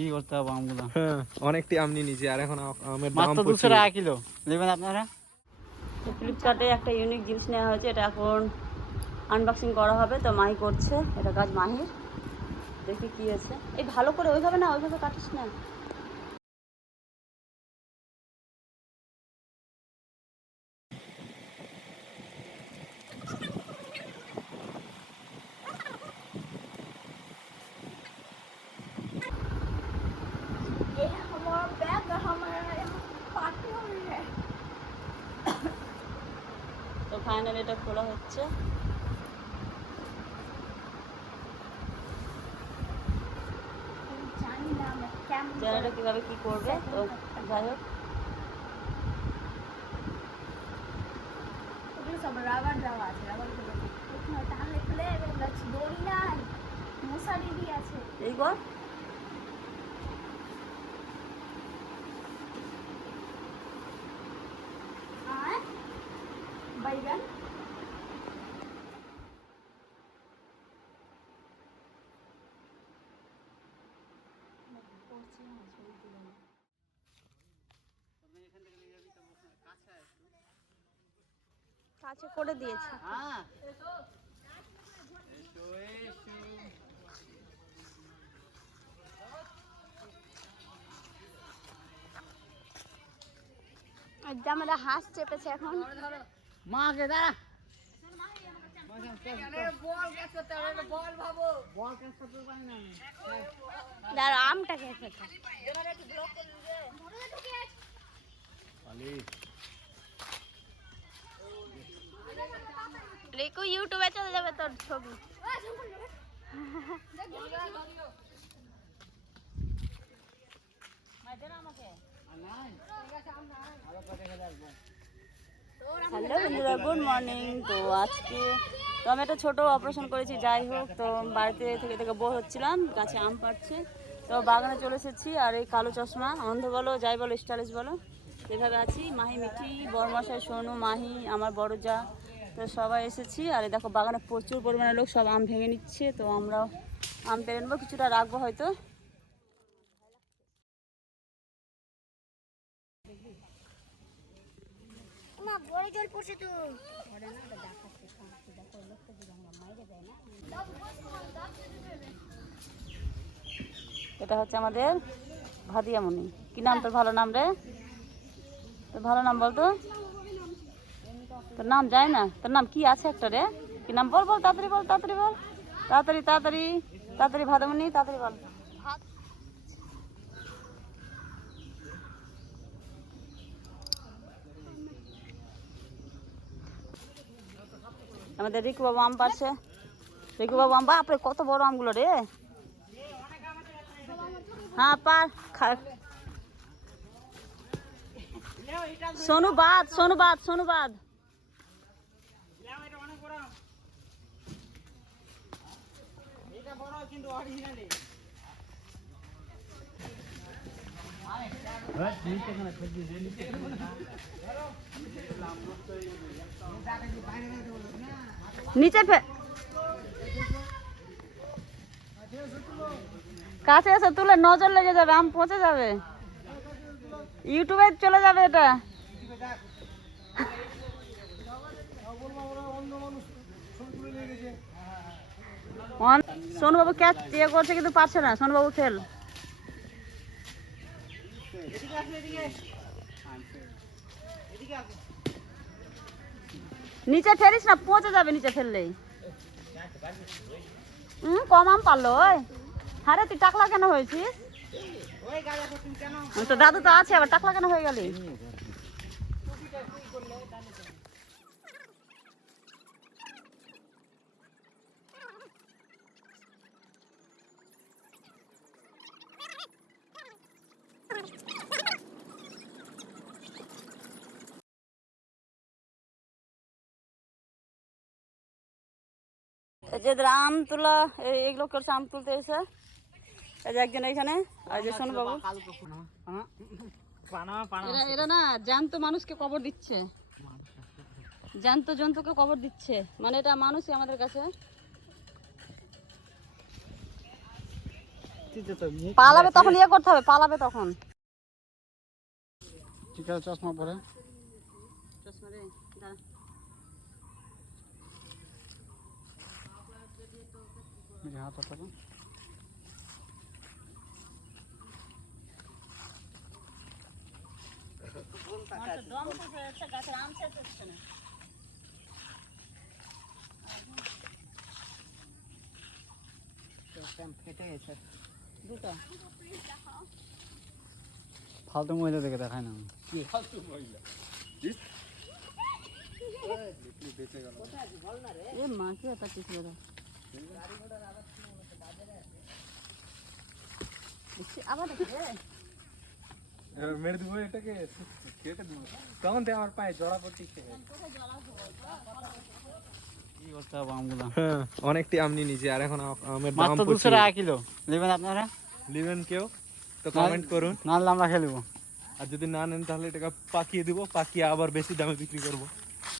কি করতে হবে আমগুলো? হ্যাঁ, অনেকটি আম নিয়ে নিয়েছি আর এখন আমের দাম মাত্র 200 প্রচুর। টাকা কিলো নেবেন আপনারা? তো ফ্লিপকার্টে একটা ইউনিক জিনিস নেওয়া হয়েছে, এটা এখন আনবক্সিং করা হবে। তো মাহি করছে, এটা কাজ মাহির। দেখি কি আছে। এই ভালো করে ওইভাবে না, ওইভাবে কাটিস না। তো ফাইনালি এটা খোলা হচ্ছে। চ্যানেলটা কীভাবে কী করবে, তো যাই হোক। সব রাবার দেওয়া আছে, রাবারগুলো টানলে খুলে দড়ি নাই, মশারি দিয়ে আছে। এই কর। আর বাইগান কাছে করে দিয়েছে। আমাদের হাঁস চেপেছে এখন। মাকে দাঁড়া দাঁড়া, আমটা খেয়ে রেকু ইউটিউবে চলে যাবে তোর ছবি। হ্যালো বন্ধুরা, গুড মর্নিং। তো আজকে তো আমি একটা ছোটো অপারেশন করেছি, যাই হোক। তো বাড়িতে থেকে থেকে বোর হচ্ছিলাম, গাছে আম পাড়ছে। তো বাগানে চলে এসেছি। আর এই কালো চশমা, অন্ধ বলো যাই বলো, স্টাইলিশ বলো, এভাবে আছি। মাহি, মিঠি, বড়মশাই, সোনু, মাহি, আমার বড় যা, তো সবাই এসেছি। আর এই দেখো বাগানে প্রচুর পরিমাণে লোক, সব আম ভেঙে নিচ্ছে। তো আমরাও আম পেরে নেবো, কিছুটা রাখবো হয়তো। মা বড় জল পড়ছে তো। এটা হচ্ছে আমাদের ভাদিয়ামণি। কি নাম তোর ভালো নাম রে? তোর ভালো নাম বল তো। তোর নাম যায় না? তোর নাম কি আছে একটা রে? কি নাম বল, বল তাড়াতাড়ি বল, তাড়াতাড়ি বল, তাড়াতাড়ি তাড়াতাড়ি তাড়াতাড়ি, ভাদামণি তাড়াতাড়ি বল। আমাদের রিকু বাবু আম পারছে। রিকু বাবু আম, বাপরে কত বড় আমগুলো রে। হ্যাঁ পার। সোনু বাদ, সোনু বাদ, সোনু বাদ। নিচে কাছে এসে তুলে, নজর লেগে যাবে, আম পচে যাবে, ইউটিউবে চলে যাবে এটা। সোনুবাবু ক্যাচ ইয়ে করছে কিন্তু পারছে না। সোনুবাবু খেল। নিচে ফেলিস না, পচে যাবে নিচে ফেললেই। কম আম পারলো ওই। হ্যাঁ রে, তুই টাকলা কেন হয়েছিস? তো দাদু তো আছে, আবার টাকলা কেন হয়ে গেলি? যে আম তোলা, এগুলো করছে, আম তুলতে এসে এই যে একজন এখানে, আর যে সোনু বাবু। এরা না জ্যান্ত মানুষকে কবর দিচ্ছে, জ্যান্ত জন্তুকে কবর দিচ্ছে, মানে এটা মানুষই আমাদের কাছে। পালাবে তখন ইয়ে করতে হবে, পালাবে তখন। ঠিক আছে, চশমা পরে চশমা রে, দাঁড়া। হাত পাতা দম শেষ হয়ে যাচ্ছে, গাছের আম শেষ হচ্ছে না। দুটো ফালতু মহিলা দেখে দেখায় না আমি। এ মা কি ব্যাপার কিছু বলো। আবার দেখে এবার মেরে দেবো এটাকে, কেটে দেবো, তখন তো আমার পায়ে জড়া পড়তে কি করতে হবে আমগুলো? হ্যাঁ, অনেকটি আম নিয়ে নিয়েছি আর এখন আমের দাম মাত্র 200 টাকা কিলো। নেবেন আপনারা? নেবেন কেউ তো কমেন্ট করুন, নাহলে আমরা খেয়ে নেবো। আর যদি না নেন তাহলে এটাকে পাকিয়ে দিব, পাকিয়ে আবার বেশি দামে বিক্রি করবো।